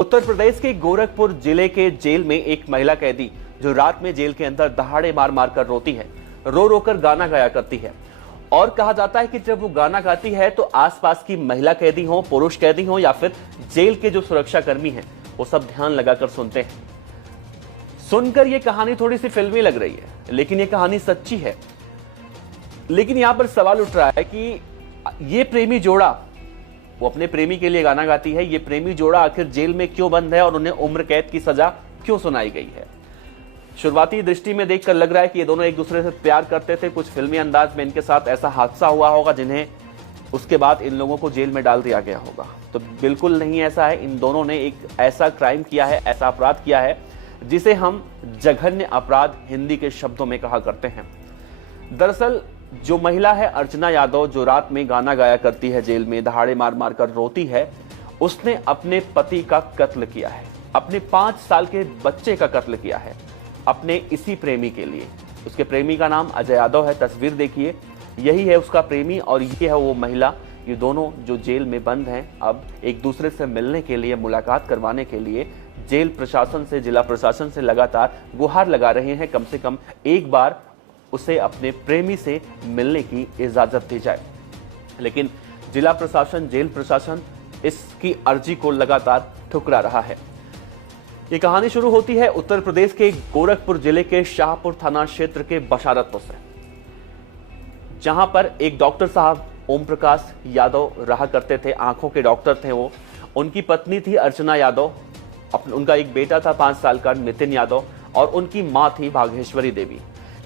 उत्तर प्रदेश के गोरखपुर जिले के जेल में एक महिला कैदी जो रात में जेल के अंदर दहाड़े मार मार कर रोती है, रो रो कर गाना गाया करती है। और कहा जाता है कि जब वो गाना गाती है तो आसपास की महिला कैदी हो, पुरुष कैदी हो या फिर जेल के जो सुरक्षा कर्मी हैं, वो सब ध्यान लगाकर सुनते हैं। सुनकर ये कहानी थोड़ी सी फिल्मी लग रही है, लेकिन ये कहानी सच्ची है। लेकिन यहां पर सवाल उठ रहा है कि ये प्रेमी जोड़ा, वो अपने प्रेमी के लिए गाना गाती है, ये प्रेमी जोड़ा आखिर जेल में क्यों बंद है और उन्हें उम्र कैद की सजा क्यों सुनाई गई है। शुरुआती दृष्टि में देखकर लग रहा है कि ये दोनों एक दूसरे से प्यार करते थे, कुछ फिल्मी अंदाज में इनके साथ ऐसा हादसा हुआ होगा जिन्हें उसके बाद इन लोगों को जेल में डाल दिया गया होगा। तो बिल्कुल नहीं ऐसा है। इन दोनों ने एक ऐसा क्राइम किया है, ऐसा अपराध किया है जिसे हम जघन्य अपराध हिंदी के शब्दों में कहा करते हैं। दरअसल जो महिला है अर्चना यादव, जो रात में गाना गाया करती है जेल में, दहाड़े मार मार कर रोती है, उसने अपने पति का कत्ल किया है, अपने 5 साल के बच्चे का कत्ल किया है अपने इसी प्रेमी के लिए। उसके प्रेमी का नाम अजय यादव है, तस्वीर देखिए, यही है उसका प्रेमी और ये है वो महिला। ये दोनों जो जेल में बंद हैं, अब एक दूसरे से मिलने के लिए, मुलाकात करवाने के लिए जेल प्रशासन से, जिला प्रशासन से लगातार गुहार लगा रहे हैं, कम से कम एक बार उसे अपने प्रेमी से मिलने की इजाजत दी जाए। लेकिन जिला प्रशासन, जेल प्रशासन इसकी अर्जी को लगातार ठुकरा रहा है। ये कहानी शुरू होती है उत्तर प्रदेश के गोरखपुर जिले के शाहपुर थाना क्षेत्र के बशारतपुर से, जहां पर एक डॉक्टर साहब ओम प्रकाश यादव रहा करते थे, आंखों के डॉक्टर थे वो। उनकी पत्नी थी अर्चना यादव, उनका एक बेटा था 5 साल का नितिन यादव, और उनकी मां थी भागेश्वरी देवी।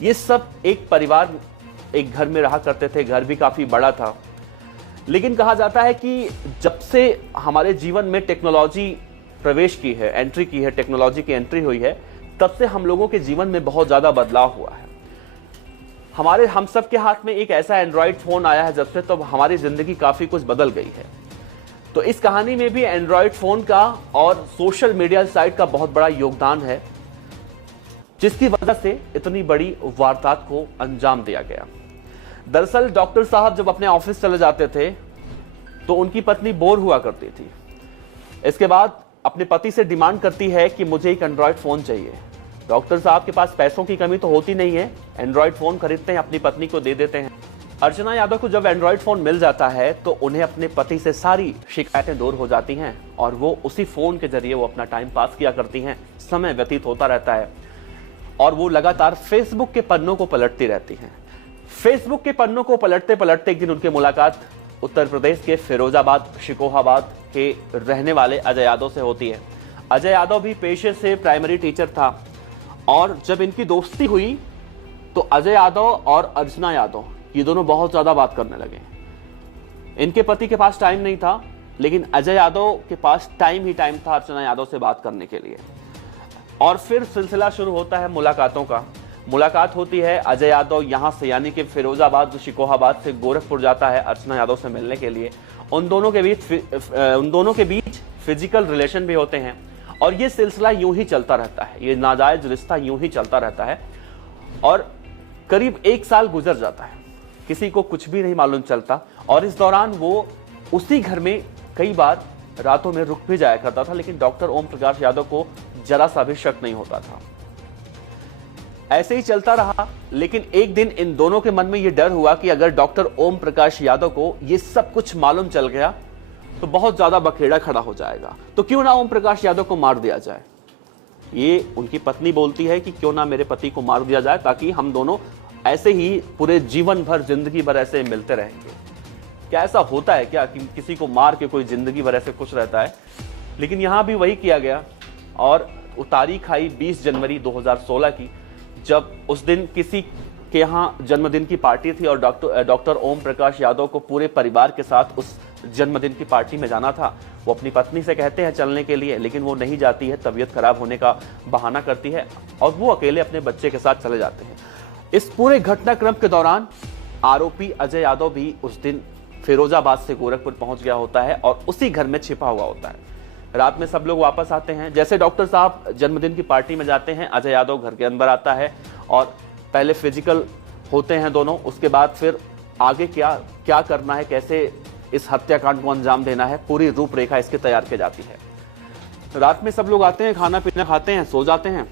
ये सब एक परिवार, एक घर में रहा करते थे। घर भी काफी बड़ा था। लेकिन कहा जाता है कि जब से हमारे जीवन में टेक्नोलॉजी प्रवेश की है, एंट्री की है, टेक्नोलॉजी की एंट्री हुई है, तब से हम लोगों के जीवन में बहुत ज्यादा बदलाव हुआ है। हम सब के हाथ में एक ऐसा एंड्रॉइड फोन आया है जब से, तो हमारी जिंदगी काफी कुछ बदल गई है। तो इस कहानी में भी एंड्रॉइड फोन का और सोशल मीडिया साइट का बहुत बड़ा योगदान है, जिसकी वजह से इतनी बड़ी वारदात को अंजाम दिया गया। दरअसल डॉक्टर साहब जब अपने ऑफिस चले जाते थे तो उनकी पत्नी बोर हुआ करती थी। इसके बाद अपने पति से डिमांड करती है कि मुझे एक एंड्रॉइड फोन चाहिए। डॉक्टर साहब के पास पैसों की कमी तो होती नहीं है, एंड्रॉइड फोन खरीदते हैं, अपनी पत्नी को दे देते हैं। अर्चना यादव को जब एंड्रॉइड फोन मिल जाता है तो उन्हें अपने पति से सारी शिकायतें दूर हो जाती हैं और वो उसी फोन के जरिए वो अपना टाइम पास किया करती हैं। समय व्यतीत होता रहता है और वो लगातार फेसबुक के पन्नों को पलटती रहती हैं। फेसबुक के पन्नों को पलटते पलटते एक दिन उनकी मुलाकात उत्तर प्रदेश के फिरोजाबाद शिकोहाबाद के रहने वाले अजय यादव से होती है। अजय यादव भी पेशे से प्राइमरी टीचर था और जब इनकी दोस्ती हुई तो अजय यादव और अर्चना यादव ये दोनों बहुत ज्यादा बात करने लगे। इनके पति के पास टाइम नहीं था, लेकिन अजय यादव के पास टाइम ही टाइम था अर्चना यादव से बात करने के लिए। और फिर सिलसिला शुरू होता है मुलाकातों का। मुलाकात होती है, अजय यादव यहां से यानी कि फिरोजाबाद शिकोहाबाद से गोरखपुर जाता है अर्चना यादव से मिलने के लिए। उन दोनों के बीच फिजिकल रिलेशन भी होते हैं और ये सिलसिला यूं ही चलता रहता है, ये नाजायज रिश्ता यूं ही चलता रहता है। और करीब 1 साल गुजर जाता है, किसी को कुछ भी नहीं मालूम चलता। और इस दौरान वो उसी घर में कई बार रातों में रुक भी जाया करता था, लेकिन डॉक्टर ओम प्रकाश यादव को जरा सा भी शक नहीं होता था। ऐसे ही चलता रहा, लेकिन एक दिन इन दोनों के मन में यह डर हुआ कि अगर डॉक्टर ओम प्रकाश यादव को यह सब कुछ मालूम चल गया तो बहुत ज्यादा बखेड़ा खड़ा हो जाएगा, तो क्यों ना ओम प्रकाश यादव को मार दिया जाए। ये उनकी पत्नी बोलती है कि क्यों ना मेरे पति को मार दिया जाए, ताकि हम दोनों ऐसे ही पूरे जीवन भर, जिंदगी भर ऐसे मिलते रहेंगे। क्या ऐसा होता है क्या कि किसी को मार के कोई जिंदगी भर ऐसे खुश रहता है? लेकिन यहां भी वही किया गया और तारीख आई 20 जनवरी 2016 की, जब उस दिन किसी के यहाँ जन्मदिन की पार्टी थी और डॉक्टर ओम प्रकाश यादव को पूरे परिवार के साथ उस जन्मदिन की पार्टी में जाना था। वो अपनी पत्नी से कहते हैं चलने के लिए, लेकिन वो नहीं जाती है, तबीयत खराब होने का बहाना करती है और वो अकेले अपने बच्चे के साथ चले जाते हैं। इस पूरे घटनाक्रम के दौरान आरोपी अजय यादव भी उस दिन फिरोजाबाद से गोरखपुर पहुंच गया होता है और उसी घर में छिपा हुआ होता है। रात में सब लोग वापस आते हैं। जैसे डॉक्टर साहब जन्मदिन की पार्टी में जाते हैं, अजय यादव घर के अंदर आता है और पहले फिजिकल होते हैं दोनों, उसके बाद फिर आगे क्या करना है, कैसे इस हत्याकांड को अंजाम देना है, पूरी रूपरेखा इसकी तैयार की जाती है। रात में सब लोग आते हैं, खाना पीना खाते हैं, सो जाते हैं।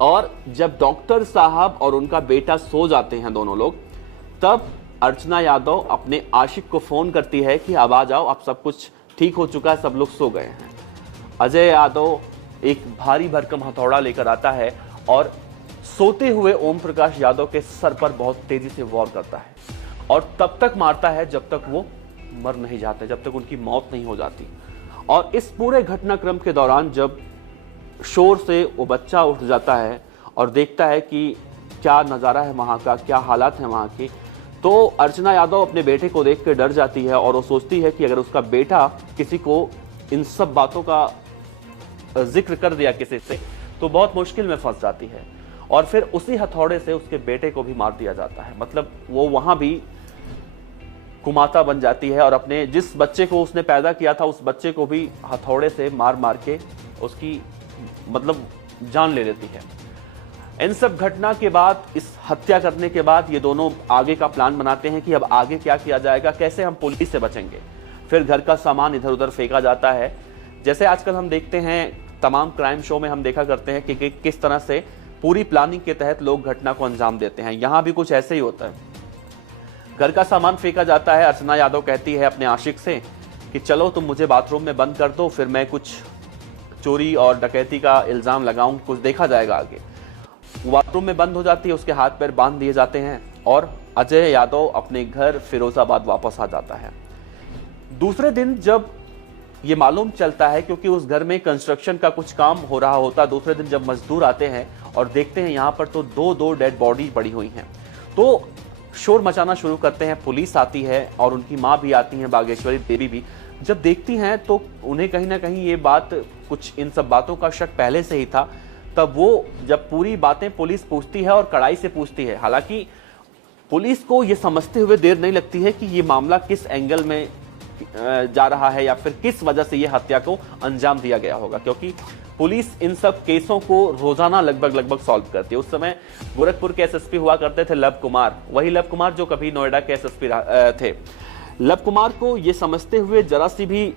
और जब डॉक्टर साहब और उनका बेटा सो जाते हैं दोनों लोग, तब अर्चना यादव अपने आशिक को फोन करती है कि अब आ जाओ, अब सब कुछ ठीक हो चुका है, सब लोग सो गए हैं। अजय यादव एक भारी भरकम हथौड़ा लेकर आता है और सोते हुए ओम प्रकाश यादव के सर पर बहुत तेजी से वार करता है और तब तक मारता है जब तक वो मर नहीं जाते, जब तक उनकी मौत नहीं हो जाती। और इस पूरे घटनाक्रम के दौरान जब शोर से वो बच्चा उठ जाता है और देखता है कि क्या नज़ारा है वहाँ का, क्या हालात हैं वहाँ की, तो अर्चना यादव अपने बेटे को देख कर डर जाती है और वो सोचती है कि अगर उसका बेटा किसी को इन सब बातों का जिक्र कर दिया किसी से तो बहुत मुश्किल में फंस जाती है। और फिर उसी हथौड़े से उसके बेटे को भी मार दिया जाता है। मतलब वो वहां भी कुमाता बन जाती है और अपने जिस बच्चे को उसने पैदा किया था उस बच्चे को भी हथौड़े से मार मार के उसकी मतलब जान ले लेती है। इन सब घटना के बाद, इस हत्या करने के बाद ये दोनों आगे का प्लान बनाते हैं कि अब आगे क्या किया जाएगा, कैसे हम पुलिस से बचेंगे। फिर घर का सामान इधर उधर फेंका जाता है। जैसे आजकल हम देखते हैं तमाम क्राइम शो में हम देखा करते हैं कि किस तरह से पूरी प्लानिंग के तहत लोग घटना को अंजाम देते हैं, यहां भी कुछ ऐसे ही होता है। घर का सामान फेंका जाता है। अर्चना यादव कहती है अपने आशिक से कि चलो तुम मुझे बाथरूम में बंद कर दो, फिर मैं कुछ चोरी और डकैती का इल्जाम लगाऊं, कुछ देखा जाएगा आगे। वो बाथरूम में बंद हो जाती है, उसके हाथ पैर बांध दिए जाते हैं और अजय यादव अपने घर फिरोजाबाद वापस आ जाता है। दूसरे दिन जब ये मालूम चलता है, क्योंकि उस घर में कंस्ट्रक्शन का कुछ काम हो रहा होता, दूसरे दिन जब मजदूर आते हैं और देखते हैं यहाँ पर तो दो डेड बॉडी पड़ी हुई हैं, तो शोर मचाना शुरू करते हैं। पुलिस आती है और उनकी माँ भी आती है, बागेश्वरी देवी भी। जब देखती हैं तो उन्हें कहीं ना कहीं ये बात, कुछ इन सब बातों का शक पहले से ही था। तब वो जब पूरी बातें पुलिस पूछती है और कड़ाई से पूछती है, हालांकि पुलिस को ये समझते हुए देर नहीं लगती है कि ये मामला किस एंगल में जा रहा है या फिर किस वजह से ये हत्या को अंजाम दिया गया होगा, क्योंकि पुलिस इन सब केसों को रोजाना लगभग सॉल्व करती है। उस समय गोरखपुर के एसएसपी हुआ करते थे लव कुमार, वही लव कुमार जो कभी नोएडा के एसएसपी थे। लव कुमार को ये समझते हुए जरा सी भी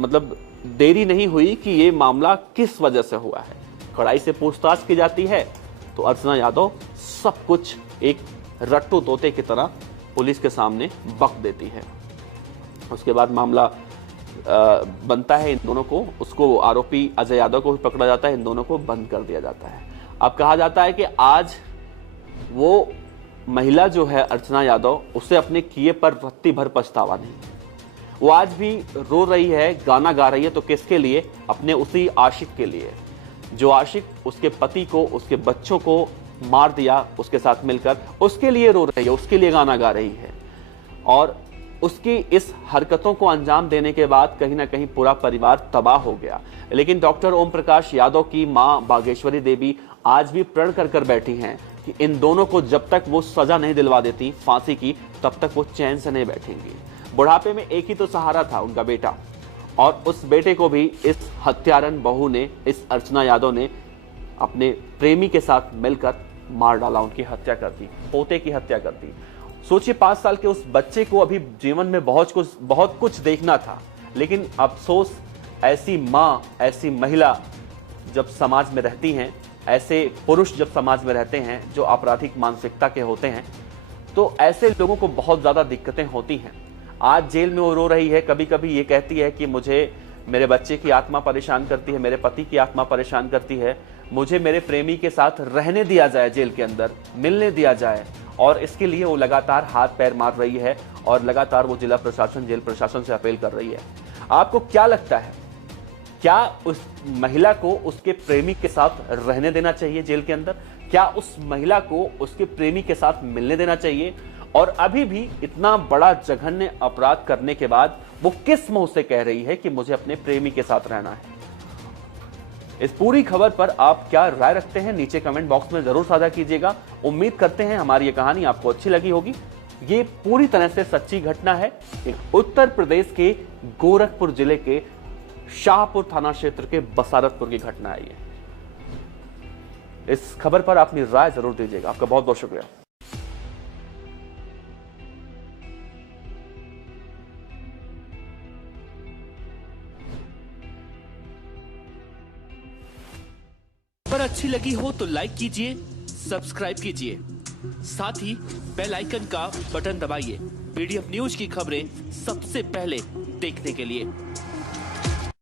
मतलब देरी नहीं हुई कि ये मामला किस वजह से हुआ है। कड़ाई से पूछताछ की जाती है तो अर्चना यादव सब कुछ एक रट्टू तोते की तरह पुलिस के सामने बक देती है। उसके बाद मामला बनता है इन दोनों को, उसको आरोपी अजय यादव को भी पकड़ा जाता है, इन दोनों को बंद कर दिया जाता है। अब कहा जाता है कि आज वो महिला जो है अर्चना यादव, उसे अपने किए पर रत्ती भर पछतावा नहीं। वो आज भी रो रही है, गाना गा रही है, तो किसके लिए? अपने उसी आशिक के लिए, जो आशिक उसके पति को, उसके बच्चों को मार दिया उसके साथ मिलकर, उसके लिए रो रही है, उसके लिए गाना गा रही है। और उसकी इस हरकतों को अंजाम देने के बाद कहीं ना कहीं पूरा परिवार तबाह हो गया। लेकिन डॉक्टर ओम प्रकाश यादव की मां बागेश्वरी देवी आज भी प्रण कर कर बैठी हैं कि इन दोनों को जब तक वो सजा नहीं दिलवा देती फांसी की, तब तक वो चैन से नहीं बैठेंगी। बुढ़ापे में एक ही तो सहारा था, उनका बेटा, और उस बेटे को भी इस हत्यारन बहू ने, इस अर्चना यादव ने अपने प्रेमी के साथ मिलकर मार डाला, उनकी हत्या कर दी, पोते की हत्या कर दी। सोचिए 5 साल के उस बच्चे को अभी जीवन में बहुत कुछ देखना था, लेकिन अफसोस ऐसी माँ, ऐसी महिला जब समाज में रहती हैं, ऐसे पुरुष जब समाज में रहते हैं जो आपराधिक मानसिकता के होते हैं, तो ऐसे लोगों को बहुत ज्यादा दिक्कतें होती हैं। आज जेल में वो रो रही है, कभी कभी ये कहती है कि मुझे मेरे बच्चे की आत्मा परेशान करती है, मेरे पति की आत्मा परेशान करती है, मुझे मेरे प्रेमी के साथ रहने दिया जाए, जेल के अंदर मिलने दिया जाए। और इसके लिए वो लगातार हाथ पैर मार रही है और लगातार वो जिला प्रशासन, जेल प्रशासन से अपील कर रही है। आपको क्या लगता है, क्या उस महिला को उसके प्रेमी के साथ रहने देना चाहिए जेल के अंदर? क्या उस महिला को उसके प्रेमी के साथ मिलने देना चाहिए? और अभी भी इतना बड़ा जघन्य अपराध करने के बाद वो किस मुंह से कह रही है कि मुझे अपने प्रेमी के साथ रहना है? इस पूरी खबर पर आप क्या राय रखते हैं, नीचे कमेंट बॉक्स में जरूर साझा कीजिएगा। उम्मीद करते हैं हमारी ये कहानी आपको अच्छी लगी होगी। ये पूरी तरह से सच्ची घटना है, उत्तर प्रदेश के गोरखपुर जिले के शाहपुर थाना क्षेत्र के बसारतपुर की घटना है ये। इस खबर पर अपनी राय जरूर दीजिएगा। आपका बहुत बहुत शुक्रिया। खबर अच्छी लगी हो तो लाइक कीजिए, सब्सक्राइब कीजिए, साथ ही बेल आइकन का बटन दबाइए। पीडीएफ न्यूज की खबरें सबसे पहले देखने के लिए।